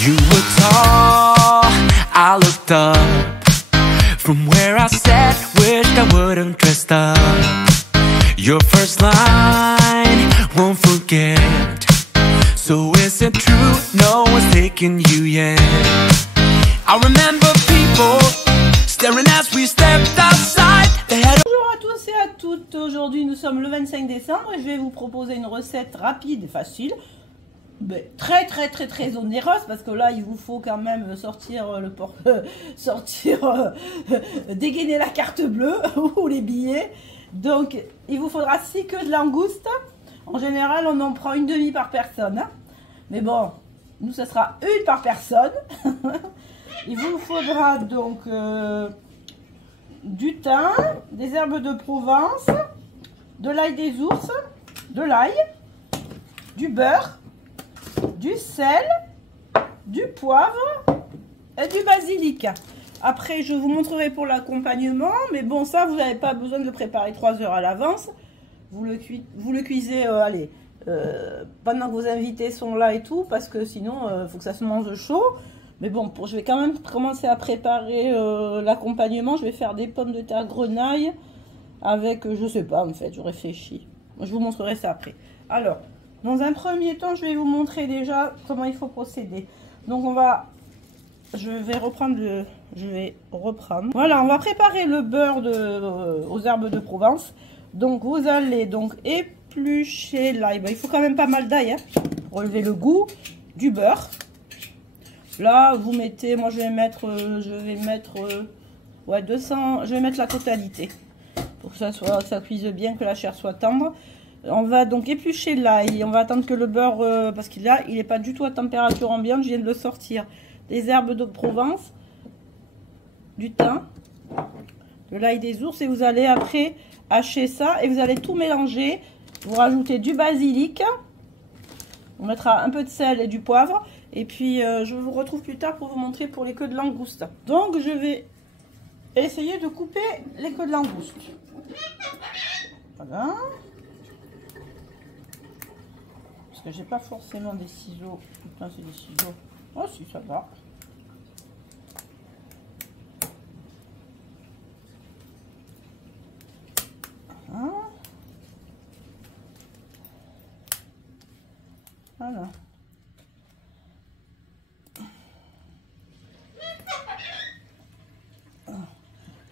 You were tall, I looked up. From where I sat, wished I wouldn't dressed up. Your first line, won't forget. So is it true, no one's taking you yet? I remember people staring as we stepped outside. Bonjour à tous et à toutes, aujourd'hui nous sommes le 25 décembre et je vais vous proposer une recette rapide et facile, mais très onéreuse parce que là il vous faut quand même sortir dégainer la carte bleue ou les billets. Donc il vous faudra 6 queues de langouste. En général on en prend une demi par personne, hein. Mais bon, nous ce sera une par personne. Il vous faudra donc du thym, des herbes de Provence, de l'ail des ours, de l'ail, du beurre, du sel, du poivre et du basilic. Après je vous montrerai pour l'accompagnement, mais bon ça vous n'avez pas besoin de le préparer 3 heures à l'avance. Vous le cuisez pendant que vos invités sont là et tout, parce que sinon il faut que ça se mange chaud. Mais bon, je vais quand même commencer à préparer l'accompagnement. Je vais faire des pommes de terre grenaille avec, je sais pas en fait, je réfléchis. Je vous montrerai ça après. Alors, dans un premier temps, je vais vous montrer déjà comment il faut procéder. Donc je vais reprendre. Voilà, on va préparer le beurre aux herbes de Provence. Donc vous allez donc éplucher l'ail. Il faut quand même pas mal d'ail, hein, pour relever le goût, du beurre. Là, vous mettez, moi je vais mettre ouais, 200, je vais mettre la totalité pour que ça cuise bien, que la chair soit tendre. On va donc éplucher l'ail, on va attendre que le beurre, parce qu'il n'est pas du tout à température ambiante, je viens de le sortir. Des herbes de Provence, du thym, de l'ail des ours, et vous allez après hacher ça et vous allez tout mélanger. Vous rajoutez du basilic, on mettra un peu de sel et du poivre. Et puis, je vous retrouve plus tard pour vous montrer pour les queues de langouste. Donc, je vais essayer de couper les queues de langouste. Voilà. Parce que j'ai pas forcément des ciseaux. Putain, c'est des ciseaux. Oh, si, ça va. Voilà. Voilà.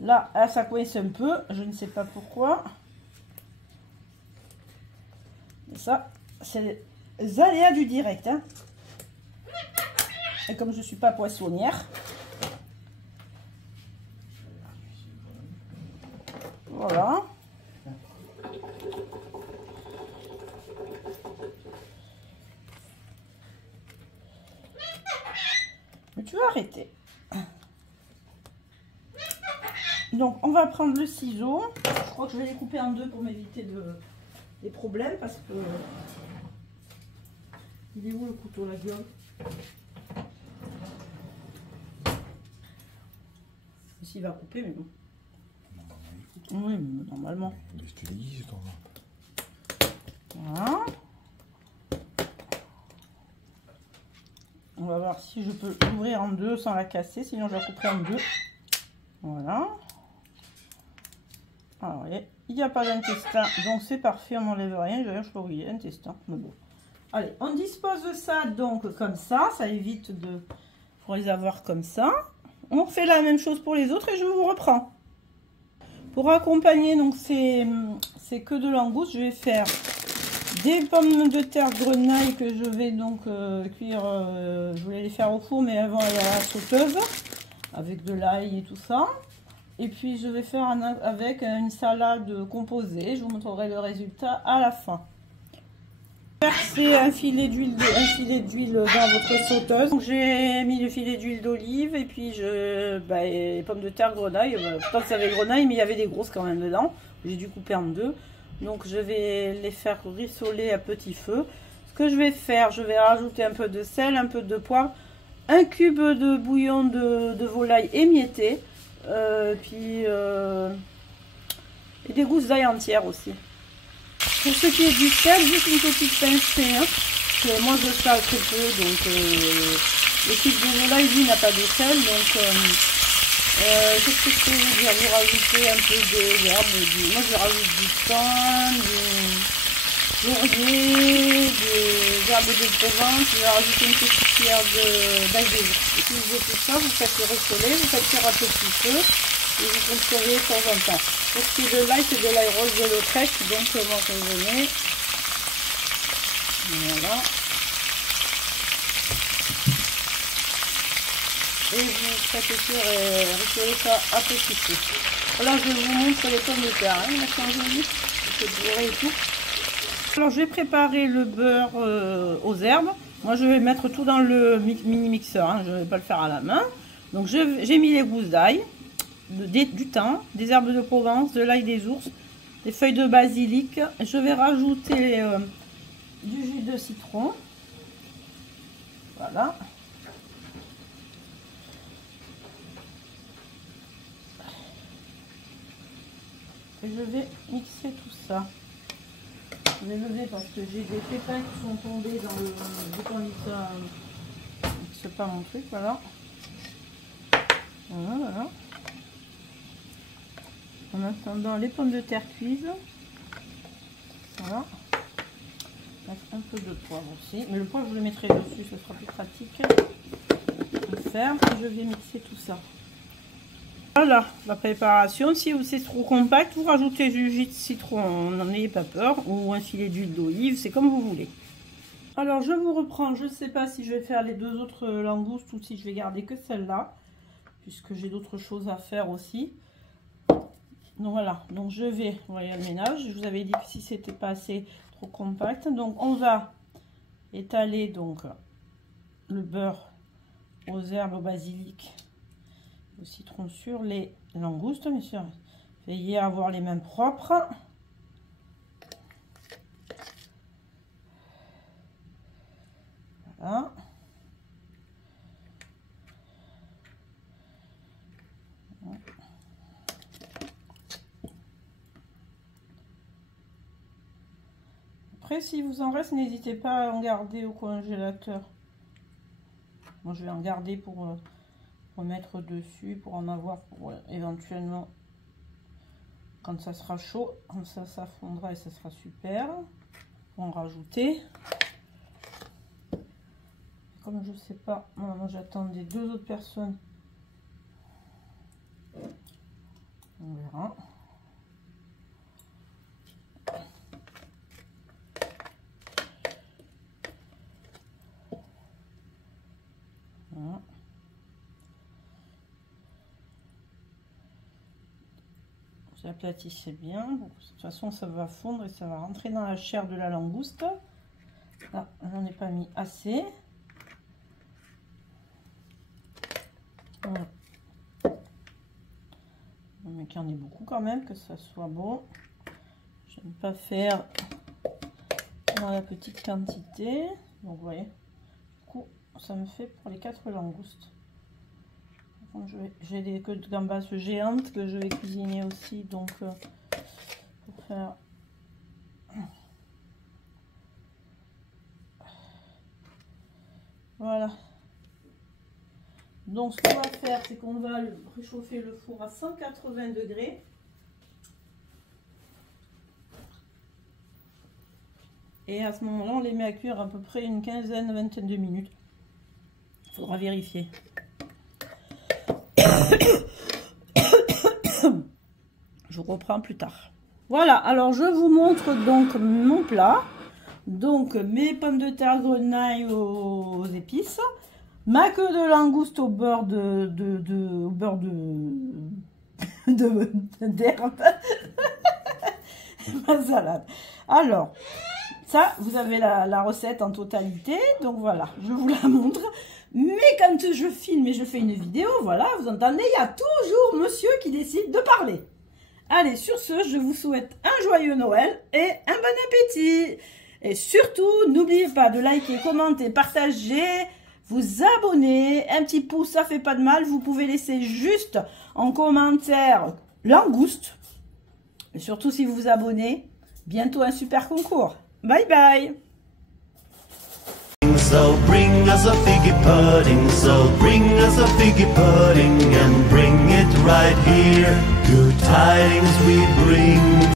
Là, ça coince un peu, je ne sais pas pourquoi. Mais ça, c'est les aléas du direct, hein. Et comme je ne suis pas poissonnière, voilà. Mais tu vas arrêter. Donc on va prendre le ciseau. Je crois que je vais les couper en deux pour m'éviter des problèmes, parce que il est où le couteau, la gueule? Ici il va couper, mais bon. Oui, mais normalement. Voilà. On va voir si je peux l'ouvrir en deux sans la casser, sinon je la couperai en deux. Voilà. Alors, il n'y a pas d'intestin, donc c'est parfait, on n'enlève rien. D'ailleurs, je sais pas où il y a l'intestin, mais bon. Allez, on dispose ça donc comme ça évite pour les avoir comme ça. On fait la même chose pour les autres et je vous reprends. Pour accompagner donc ces queues de langouste, je vais faire des pommes de terre grenaille que je vais donc cuire. Je voulais les faire au four, mais avant à la sauteuse avec de l'ail et tout ça. Et puis je vais faire avec une salade composée. Je vous montrerai le résultat à la fin. Versez un filet d'huile dans votre sauteuse. J'ai mis le filet d'huile d'olive et puis les pommes de terre grenaille. Pourtant ça avait grenaille, mais il y avait des grosses quand même dedans. J'ai dû couper en deux. Donc je vais les faire rissoler à petit feu. Ce que je vais faire, je vais rajouter un peu de sel, un peu de poivre, un cube de bouillon de volaille émietté. Et des gousses d'ail entières aussi. Pour ce qui est du sel, juste une petite pincée, hein. Moi je sale très peu, donc Le type de volaille, lui, n'a pas de sel, donc qu'est-ce que je peux vous dire? Vous rajoutez un peu d'herbe, moi je rajoute du thym, du laurier, des herbes de Provence, je vais rajouter une petite cuillère d'ail de jour. Et puis vous faites tout ça, vous faites le rissoler, vous faites cuire à petit feu et vous contrôlez de temps en temps. Pour ce qui est de l'ail, c'est de l'ail rose de Lautrec, donc bon, je venez. Voilà. Et vous faites cuire et rissoler ça à petit feu. Alors je vous montre les pommes de terre, hein, elles sont jolies, c'est bourré et tout. Alors je vais préparer le beurre aux herbes. Moi je vais mettre tout dans le mini mixeur, hein. Je ne vais pas le faire à la main. Donc j'ai mis les gousses d'ail, du thym, des herbes de Provence, de l'ail des ours, des feuilles de basilic. Je vais rajouter du jus de citron. Voilà. Et je vais mixer tout ça. Je vais lever parce que j'ai des pépins qui sont tombés dans le bouton ça mixe pas mon truc, voilà. Voilà. En attendant, les pommes de terre cuisent. Voilà. Mettre un peu de poivre aussi. Mais le poivre, je le mettrai dessus, ce sera plus pratique à faire. Et je vais mixer tout ça. Voilà la préparation. Si c'est trop compact, vous rajoutez du jus de citron, n'en ayez pas peur, ou un filet d'huile d'olive, c'est comme vous voulez. Alors je vous reprends, je ne sais pas si je vais faire les deux autres langoustes ou si je vais garder que celle-là, puisque j'ai d'autres choses à faire aussi. Donc voilà, donc je vais, vous voyez le ménage, je vous avais dit que si c'était pas assez trop compact, donc on va étaler donc le beurre aux herbes, au basilic, au citron sur les langoustes, messieurs. Veillez à avoir les mains propres. Voilà. Après, si vous en reste, n'hésitez pas à en garder au congélateur. Moi, je vais en garder pour remettre dessus, pour en avoir pour, éventuellement quand ça sera chaud. Comme ça fondra et ça sera super. En rajouter. Comme je sais pas, moi j'attends des deux autres personnes. On verra. Voilà. Vous aplatissez bien. De toute façon, ça va fondre et ça va rentrer dans la chair de la langouste. Là, j'en ai pas mis assez. Voilà. Mais qu'il y en ait beaucoup quand même, que ça soit bon. J'aime pas faire dans la petite quantité. Donc, vous voyez, du coup, ça me fait pour les 4 langoustes. J'ai des queues de gambas géantes que je vais cuisiner aussi, donc pour faire voilà. Donc ce qu'on va faire, c'est qu'on va réchauffer le four à 180 degrés. Et à ce moment-là, on les met à cuire à peu près une quinzaine, vingtaine de minutes. Il faudra vérifier. Je vous reprends plus tard. Voilà, alors je vous montre donc mon plat. Donc mes pommes de terre grenaille aux épices. Ma queue de langouste au beurre d'herbe. Ma salade. Alors, ça, vous avez la recette en totalité. Donc voilà, je vous la montre. Mais quand je filme et je fais une vidéo, voilà, vous entendez, il y a toujours monsieur qui décide de parler. Allez, sur ce, je vous souhaite un joyeux Noël et un bon appétit. Et surtout, n'oubliez pas de liker, commenter, partager, vous abonner. Un petit pouce, ça fait pas de mal. Vous pouvez laisser juste en commentaire langouste. Et surtout, si vous vous abonnez, bientôt un super concours. Bye bye. So bring us a figgy pudding, so bring us a figgy pudding, and bring it right here. Good tidings we bring